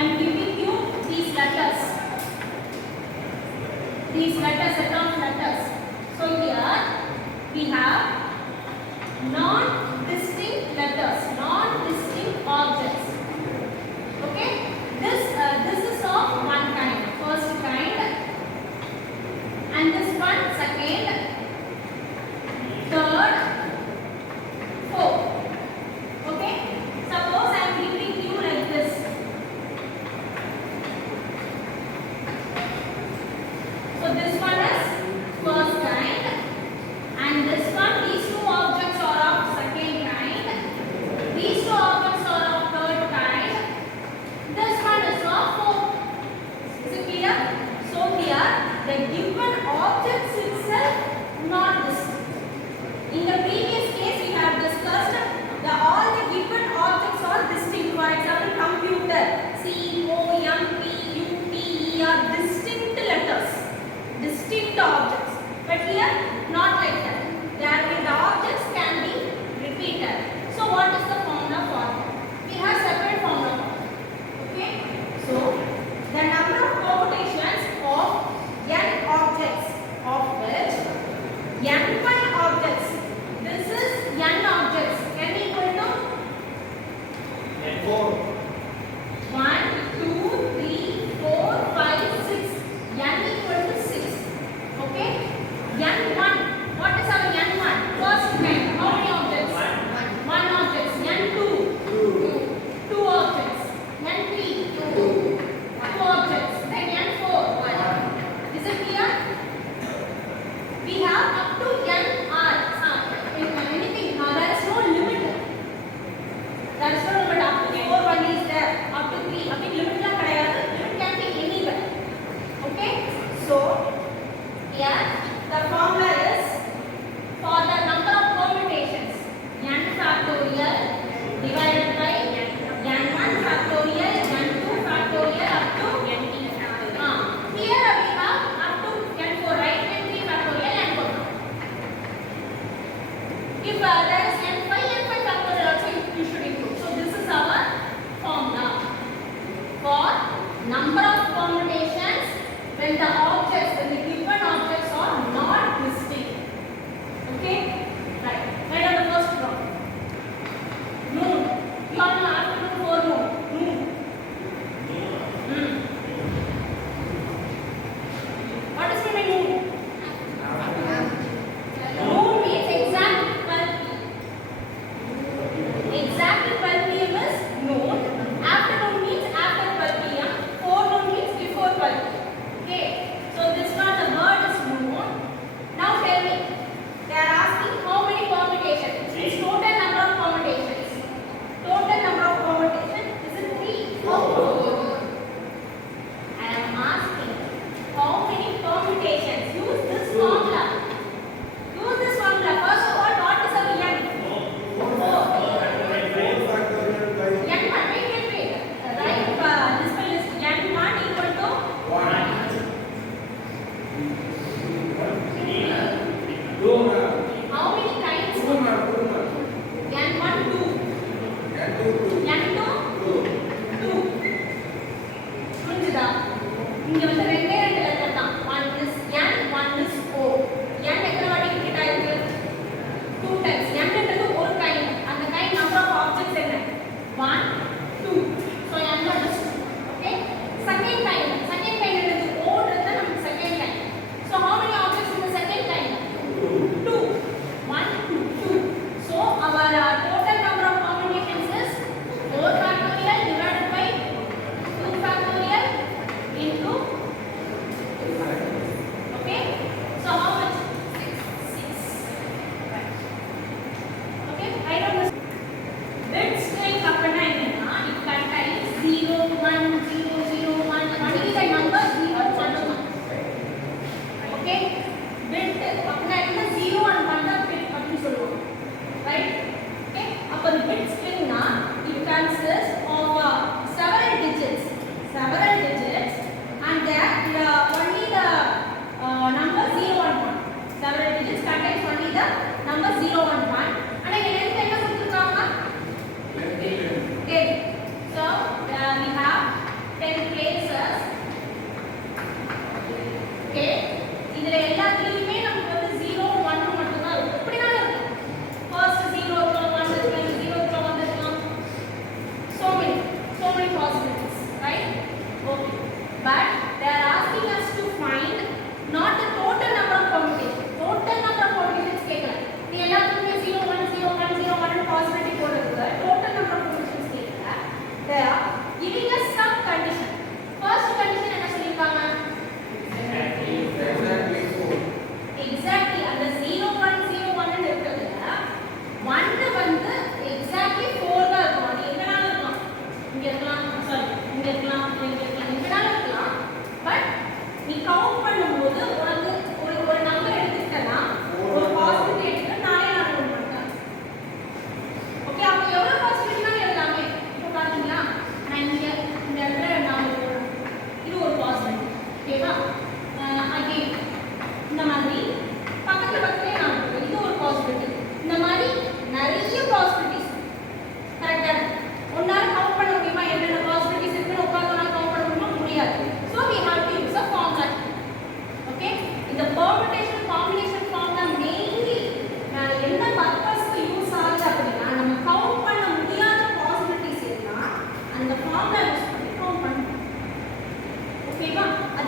am giving you these letters. These letters, set of letters. So here we have non-distinct letters, non-distinct objects. Okay, this is of one kind, first kind, and this one second, third, fourth. Okay, suppose I am giving you like this. So this one is first kind, and this one, these two objects are of second kind, these two objects are of third kind, this one is of fourth. Is it clear? So here the given objects itself not distinct. In the previous case we have discussed all the given objects are distinct. For example, computer, C-O-M-P-U-T-E are distinct letters, distinct objects. But here not like that. Therefore the objects can be repeated. So what is the formula for that? We have separate formula. Okay. So the number of permutations of n objects, of which n1 objects, this is n objects, n equal to N4. 1, 2, 3, 4, 5, 6. N equal to 6. Okay. N1. What is our N1? First kind. How many objects? One objects. N2. Two objects. N3. Two objects. Then N4. Is it clear? We have up to NR. Anything. There is no limit. There is no limit. Up to 4 one is there. Up to 3. I mean limit la kadayadu. Limit can be anywhere. Okay. So here the formula is for the number of permutations n factorial divided by n1 factorial, n2 factorial up to n. Here we have up to n4, right? n3 factorial, n4. If there is n5 factorial also you should include. So this is our formula for number of permutations when the objects, when the given objects are not distinct. Okay? Right. Write down the first one. Noon. You all know afternoon, forenoon. Noon. What does it mean noon? Noon means exactly 12 p.m. Exactly 12 p.m. is noon. Afternoon means after 12 p.m. Forenoon means before 12 p.m. Okay. So this one the word is noon. Now tell me. They are asking how many permutations. It's total number of permutations. Total number of permutations is it 3? I am asking how many permutations. Use this formula. Use this formula. First of all, what is our n? 4. N1. Wait. Right. This one is n1 equal to 1. how many times? N1 2. N2 2. புரிஞ்சுதா? இங்க வந்து ரெண்டே ரெண்டு letter தான். One is N, one is O. N எத்தனை வாட்டி repeat ஆயிருக்கு? 2 times. N என்றது ஒரு கைண்ட். அந்த கைண்ட் நம்பர் ஆஃப் ஆப்ஜெக்ட்ஸ் என்ன? 1, 2. So N1 is 2. Okay? Second kind. Second kind என்றது O என்றது நமக்கு second kind. So how many objects in the second kind? 2. 1, 2, 2. So our total number of combinations is 4 factorial divided by 2 factorial into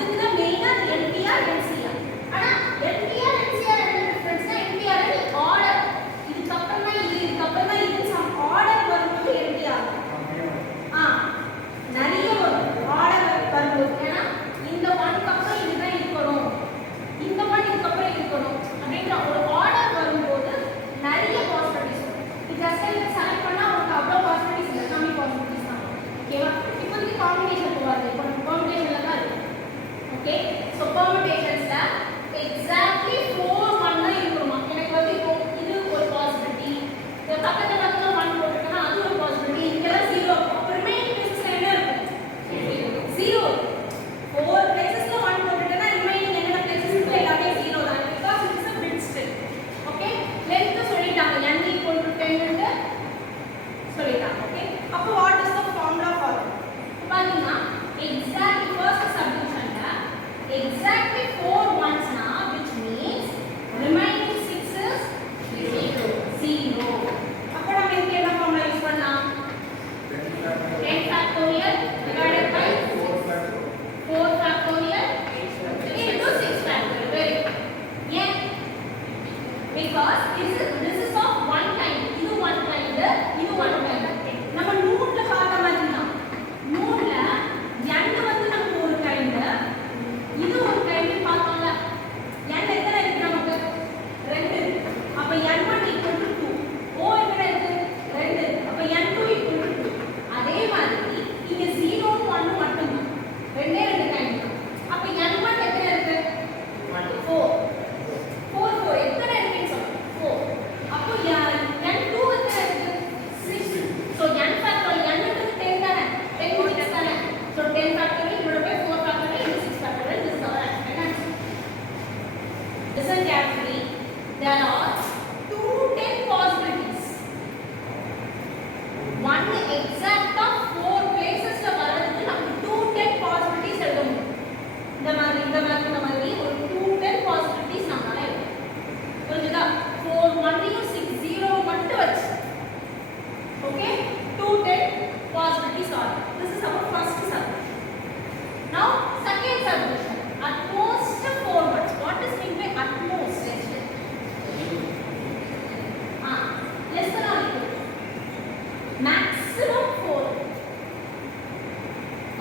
அதுக்கு தான் மெயினா NTR NCR. ஆனா NTR NCR என்ன டிஃபரன்ஸ்னா NTR order இதுக்கு அப்புறமா இது சம் ஆர்டர் வரும்போது என்டிஆர் நிறைய வரும் ஆர்டர் வரும்போது. ஏன்னா இந்த ஒன்க்கு அப்புறம் இதுதான் இருக்கணும், இந்த ஒன் இதுக்கு அப்புறம் இருக்கணும் அப்படின்ற ஒரு ஆர்டர் வரும்போது நிறைய பாசிபிலிட்டிஸ் வரும். இது ஜஸ்ட் இதை செலக்ட் பண்ணா உங்களுக்கு அவ்வளோ பாசிபிலிட்டிஸ் இல்லை, கம்மி பாசிபிலிட்டிஸ் தான். ஓகேவா? இப்போதைக்கு காம்பினேஷன் போவாது, இப்போ நம்ம காம்பினேஷன்ல தான் இருக்கு. ஓகே, ஸோ காம்பினேஷன்ஸ்ல எக்ஸாக்ட்லி 4 1 தான் இருக்கணுமா. எனக்கு வந்து இப்போ இது ஒரு பாசிபிலிட்டி, பக்கத்துல 1 போட்டுட்டேன்னா அது ஒரு பாசிபிலிட்டி, இங்கெல்லாம் 0. அப்போ ரிமைனிங் பிளேசஸ்ல என்ன இருக்கும்? 0. 4 பிளேசஸ்ல 1 போட்டுட்டேன்னா ரிமைனிங் என்னென்ன பிளேசஸ் இருக்கோ எல்லாமே 0 தான். Because it's a bit string. Okay, length சொல்லிட்டாங்க n = 10 ன்னு சொல்லிட்டாங்க. ஓகே, அப்போ what is the formula for it? பாத்தீங்கன்னா எக்ஸாக்ட்லி ஃபர்ஸ்ட் சப்டிவிஷன்ல exactly 4 ones na, which means remaining 6 is 0. அப்போ நம்ம இதுக்கு என்ன ஃபார்முலா யூஸ் பண்ணலாம்? 10 factorial divided by 4 factorial into 6 factorial. Very good. Yeah, because this is of one kind. இது one kind, இது one kind. நம்ம நோட்ல பார்த்த மாதிரி தான். நோட்ல n வந்து நமக்கு ஒரு kind, இது ஒரு kind பார்த்தோம்ல. n எத்தனை இருக்கு நமக்கு? 2. அப்ப n1 = 2. o எத்தனை இருக்கு? 2. அப்ப n2 = 2. அதே மாதிரி இங்க 0 1 மட்டும் தான். ரெண்டே ரெண்டு kind தான். அப்ப n1 எத்தனை இருக்கு? 4. 4 எத்தனை இருக்குன்னு சொல்லுங்க. 4. அப்போ n2 எத்தனை இருக்கு? 6. so n factorial n க்கு 10 தானே, 10 × 6 தானே. so 10 factorial divided by 4 factorial into 6 factorial. This is our answer. Listen carefully. There are 210 possibilities. One exact of 4 places la varadhukku நமக்கு 210 possibilities எழுத முடியும். இந்த மாதிரி ஒரு 210 possibilities நம்மால எழுத முடியும். புரியுதா? 4 1 6 0 மட்டும் வச்சு. Okay, 210 possibilities are. This is our first subdivision. Now second subdivision, at most 4 words. What is meant by at most? Less than or equal to maximum 4.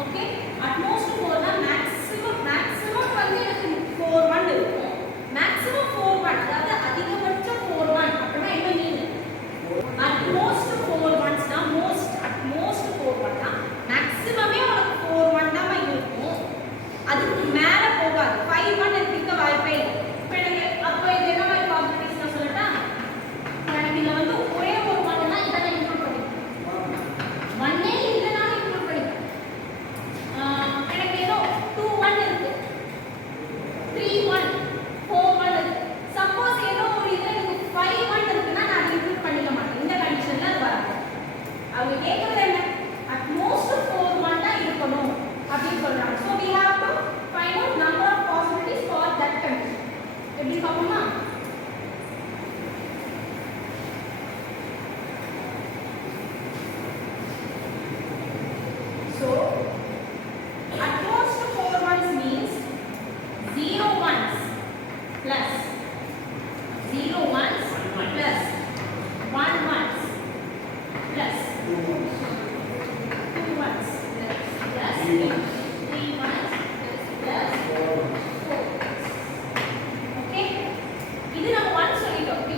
Okay, at most 4 na maximum வந்து எனக்கு 4 1 இருக்கும். maximum 4 1, அதாவது அதிகபட்சம் 4 1 அப்படினா என்ன மீன்? at most 4 ones na, at most 4 1 na, maximum உனக்கு 4 1 தான் இருக்கும். அதுக்கு மேல போகாது. 5 1 இருக்க வாய்ப்பே இல்லை. இப்போ எனக்கு அப்போ இது என்ன மாதிரி பாசிபிலிட்டிஸ் நான் சொல்லட்டா? எனக்கு இதுல வந்து ஒரே ஒரு 1 னா இத நான் இன்க்ளூட் பண்ணிக்கிறேன். 1 இல்ல நான் இன்க்ளூட் பண்ணிக்கிறேன். எனக்கு ஏதோ 2 1 இருக்கு, 3 1 4 1 இருக்கு. சப்போஸ் ஏதோ ஒரு இதுல எனக்கு 5 1 இருக்குன்னா நான் அதை இன்க்ளூட் பண்ணிக்க மாட்டேன். இந்த கண்டிஷன்ல அது வராது. அவங்க கேக்குறது என்ன? at most 4 1 தான் இருக்கணும் அப்படி சொல்றாங்க. so we have to find out number of possibilities for that condition. எப்படி பாப்போமா? so at most 4 ones means 0 ones plus 0 ones plus 1 ones plus 2 ones plus 3 ones plus 4 ones. Okay, இது நம்ம 1 சொல்லிட்டோம். இப்போ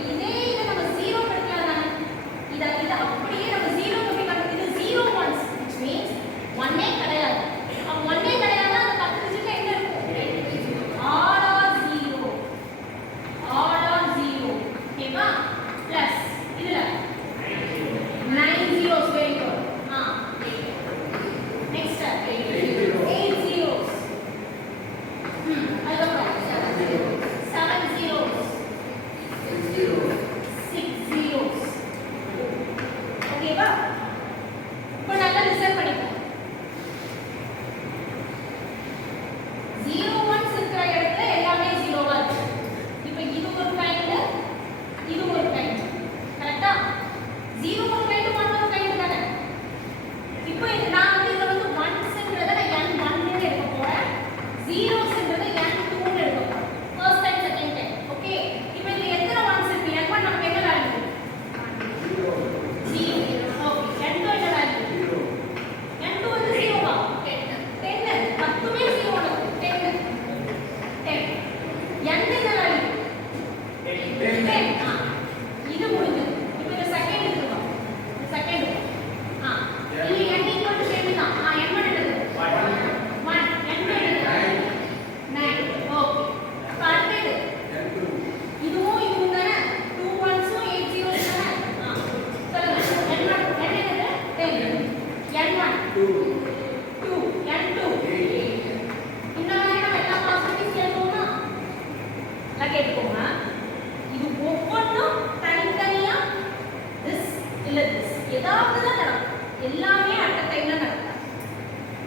இதை நம்ம 0 எடுக்கலாம் தானே. இத அப்படியே நம்ம 0 எப்படி கண்டுபிடிக்கிறது? இது 0 ones, which means 1 கிடையாது. அப்ப 1 கிடையாதுன்னா அந்த 10 டிஜிட்ல என்ன இருக்கும்? all are 0. all are 0. ஓகேவா? plus இதுல 9 zeros very good. Next step.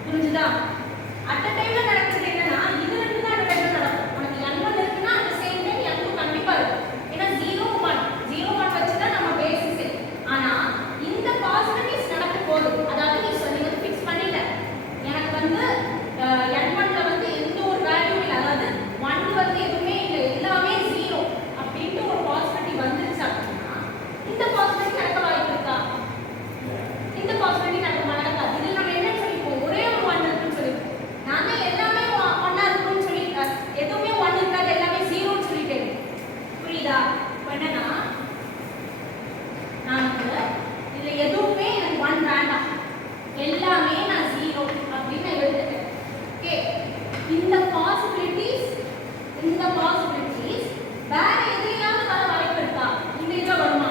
புரிஞ்சுதா? அட் a டைம்ல நடக்கிறது என்னன்னா இது ரெண்டு தான் அட் a டைம்ல நடக்கும். உனக்கு n1 இருக்குன்னா at the same time n2 கண்டிப்பா இருக்கும். ஏன்னா 0 1 வச்சு தான் நம்ம பேசிஸ். ஆனா இந்த பாசிபிலிட்டிஸ் நடக்க போகுது. அதாவது நீ வந்து ஃபிக்ஸ் பண்ணிட்ட. எனக்கு வந்து n1ல வந்து எந்த ஒரு வேல்யூ இல்ல. அதாவது 1 வந்து எதுவுமே இல்ல. எல்லாமே 0 அப்படினு ஒரு பாசிபிலிட்டி வந்துருச்சு அப்படினா இந்த பாசிபிலிட்டி நடக்க வாய்ப்பு இருக்கா? இந்த பாசிபிலிட்டி நடக்காது. இது நம்ம என்ன சொல்லிப்போம்? ஒரே ஒரு 1 இருக்குன்னு சொல்லிப்போம். நானே எல்லாமே 1 இருக்குன்னு சொல்லி எதுவுமே 1 இருக்காது எல்லாமே 0ன்னு சொல்லிட்டேன். புரியுதா? என்னன்னா நமக்கு இதுல எதுவுமே எனக்கு 1 வேண்டாம். எல்லாமே நான் 0 அப்படின்னு எழுதிட்டேன். ஓகே. இந்த பாசிபிலிட்டிஸ் வேற எதுலயாவது வர வாய்ப்பு இருக்கா? இந்த இதுல வருமா?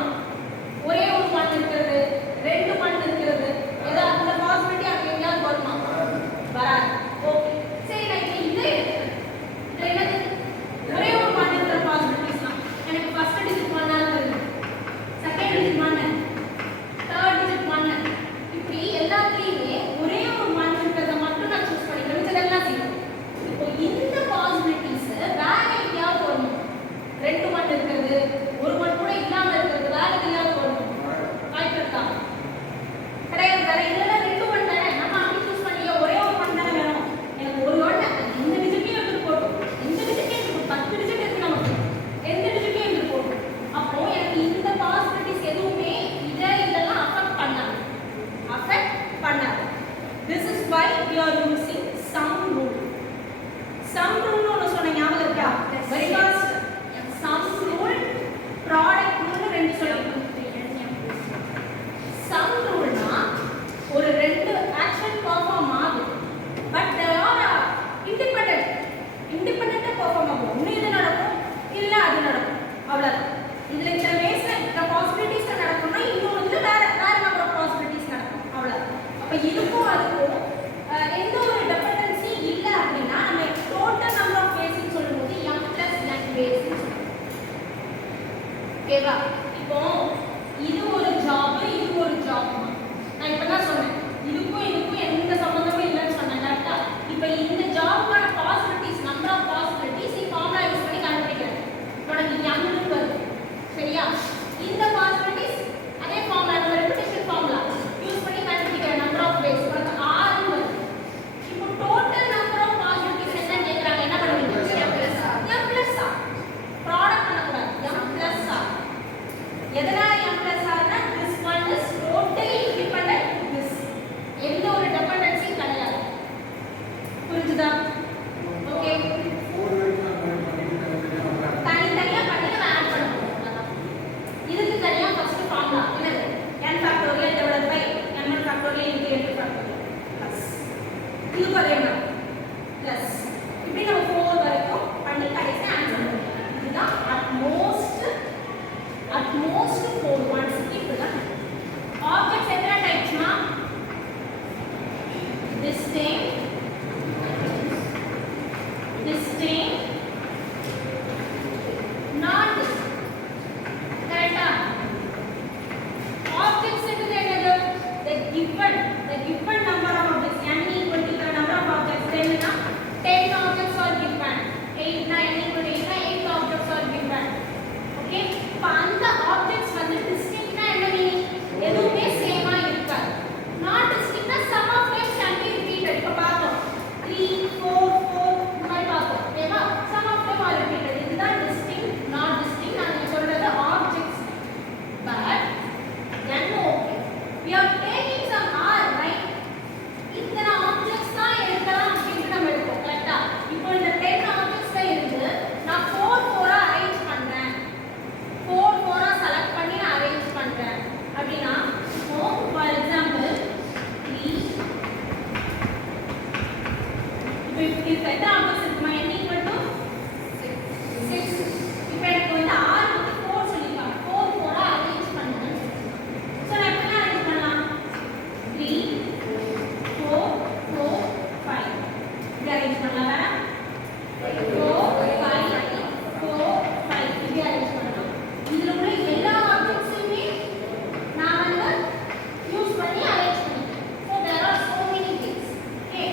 ஒரே ஒரு 1 இருக்கிறது, 2 1 இருக்கிறது, ஏதாவது அந்த பாசிபிலிட்டி அங்க எங்கயாவது வருமா? வராது. ஓகே. சரி நான் இதை எடுத்துக்கிறேன். இதுல என்னது? ஒரே ஒரு 1 இருக்கிற பாசிபிலிட்டிஸ் தான். எனக்கு ஃபர்ஸ்ட் டிஜிட் 1 இருக்குது, செகண்ட் டிஜிட் 1, தேர்ட் டிஜிட் 1. இப்படி எல்லாத்துலயுமே ஒரே ஒரு 1 இருக்கிறத மட்டும் நான் சூஸ் பண்ணிக்கிறேன். இதெல்லாம் 0. இப்போ இந்த பாசிபிலிட்டிஸ் வேற எங்கயாவது வருமா? 2 1 இருக்கிறது, ஒரு 1 கூட இல்லாம இருக்கிறது, வேற எங்கயாவது வருமா? வாய்ப்பு இருக்கா? கிடையாது. வேற இதெல்லாம் 2 1 தானே. நம்ம அப்படி சூஸ் பண்ணியா ஒரே ஒரு 1 தானே வேணும். எனக்கு ஒரு 1 இந்த டிஜிட்லயே எடுத்து போடும். இந்த டிஜிட்லயே எடுத்து 10 டிஜிட் இருக்கு நமக்கு. எந்த டிஜிட்லயே எடுத்து போடும். அப்போ எனக்கு இந்த பாசிபிலிட்டிஸ் எதுவுமே இதெல்லாம் அஃபெக்ட் பண்ணாது. This is why we are using sum rule. Sum rule னு சொன்ன ஞாபகம் இருக்கா? Very fast. Sum rule, product rule ரெண்டு சொல்லிருக்கோம். Sum rule னா ஒரு ரெண்டு ஆக்ஷன் பெர்ஃபார்ம் ஆகும். But they are independent. இண்டிபெண்டன்ட்டா பெர்ஃபார்ம் ஆகும். ஒண்ணு இது நடக்கும், இல்ல அது நடக்கும். அவ்வளவுதான். இதுல இந்த வேஸ்ல இந்த பாசிபிலிட்டிஸ் நடக்கும்னா இன்னொரு வேற நம்பர் ஆஃப் பாசிபிலிட்டிஸ் நடக்கும். அவ்வளவுதான். அப்ப இதுக்கும் அதுக்கும் எந்த ஒரு டிபெண்டன்சி இல்ல அப்படின்னா நம்ம டோட்டல் நம்பர் ஆஃப் வேஸ்ன்னு சொல்லும்போது m + n வேஸ்ன்னு சொல்லுவோம். ஓகேவா? இப்போ இது ஒரு ஜாப், இது ஒரு ஜாப். நான் இப்பதான் சொன்னேன் இதுக்கும் எந்த சம்பந்தமும் இல்லைன்னு சொன்னேன். கரெக்டா? இப்போ இந்த ஜாப்க்கான பாசிபிலிட்டிஸ் நம்பர் ஆஃப் பாசிபிலிட்டிஸ் இந்த ஃபார்முலா யூஸ் பண்ணி கண்டுபிடிக்கிறேன். உனக்கு m ன்னு வருது. சரியா? இந்த பாசிபிலிட்டிஸ் அதே ஃபார்முலா நம்ம ரெபிடேஷன் ஃபார்முலா யூஸ் பண்ணி கண்டுபிடிக்கிறேன். நம்பர் ஆஃப் வேஸ் உனக்கு 6 வருது. இப்போ டோட்டல் நம்பர் ஆஃப் பாசிபிலிட்டிஸ் என்ன கேக்குறாங்க? என்ன பண்ணுவீங்க? m + r. ப்ராடக்ட் பண்ணக்கூடாது. m + r. எதனால m + r னா this one is totally independent to this. எந்த ஒரு டிபெண்டன்சி கிடையாது. புரிஞ்சுதா? ஓகே. தனித்தனியா பண்ணி நம்ம ஆட் பண்ண போறோம். இதுக்கு தனியா ஃபர்ஸ்ட் ஃபார்முலா என்னது? n factorial divided by n1 factorial into n2 factorial plus இதுக்கு அதே மாதிரி பிளஸ் இப்படி நம்ம 4 வரைக்கும் பண்ணி கடைசியா ஆன்சர் பண்ணுவோம். இதுதான் at most 4 ones இப்படிதான். ஆப்ஜெக்ட்ஸ் எத்தனை டைப்ஸ்னா distinct, non distinct. கரெக்ட்டா? ஆப்ஜெக்ட்ஸ் என்னது? the given number of objects. n equal to the number of objects. 10 னா 10 objects are given. 8 னா n equal to 8 னா 8 objects are given. ஓகே. இப்போ அந்த ஆப்ஜெக்ட்ஸ் வந்து டிஸ்டிங்க்ட்னா என்ன மீனிங்? எதுவுமே சேமா இருக்காது. நாட் டிஸ்டிங்க்ட்னா some of them can be repeated. இப்போ பார்த்தோம் 3 4 4 இந்த மாதிரி பார்த்தோம். ஓகேவா? Some of them are repeated. இதுதான் டிஸ்டிங்க்ட், நாட் டிஸ்டிங்க்ட். நான் சொல்றது objects. But n okay. we are taking some r, right? இத்தனை ஆப்ஜெக்ட்ஸ் தான் எடுக்கலாம் அப்படின்னு நம்ம எடுப்போம். கரெக்ட்டா? இப்போ இந்த 10 ஆப்ஜெக்ட்ஸ்ல இருந்து நான் 4 4 அரேஞ்ச் பண்றேன். 4 4 செலக்ட் பண்ணி நான் அரேஞ்ச் பண்றேன். அப்படினா இப்போ ஃபார் எக்ஸாம்பிள் 3 இப்போ எத்தனை ஆப்ஜெக்ட்ஸ் இருக்குமா? n equal to 6. இப்போ எனக்கு வந்து r வந்து 4 சொல்லிருக்காங்க. 4 4 அரேஞ்ச் பண்ணுங்க. சோ நான் எப்படி அரேஞ்ச் பண்ணலாம்? 3 4 4 5 இப்படி அரேஞ்ச் பண்ணலாம். வேற 4 5 4 5 இப்படி அரேஞ்ச் பண்ணலாம். இதுல உள்ள எல்லா ஆப்ஜெக்ட்ஸுமே நான் வந்து யூஸ் பண்ணி அரேஞ்ச் பண்ணிட்டேன். So there are so many things. Okay.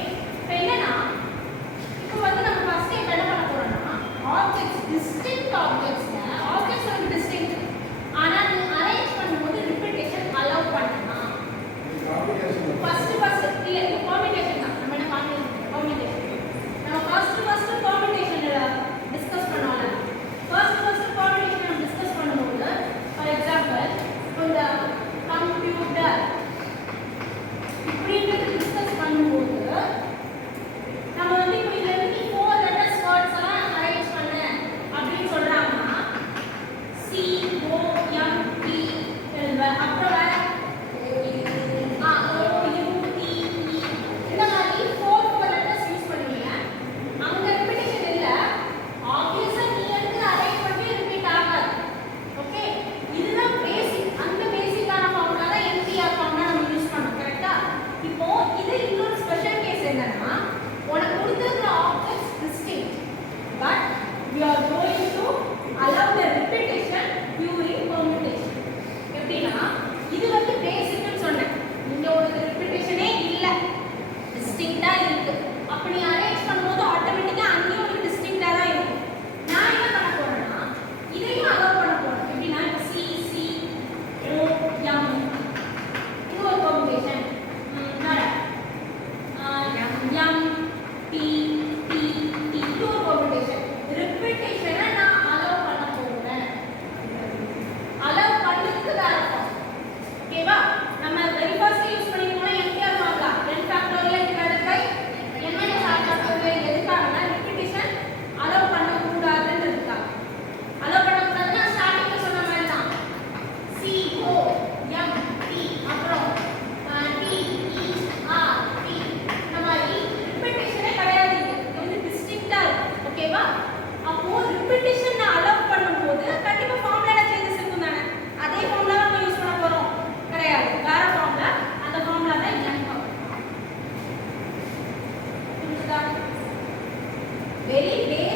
very basic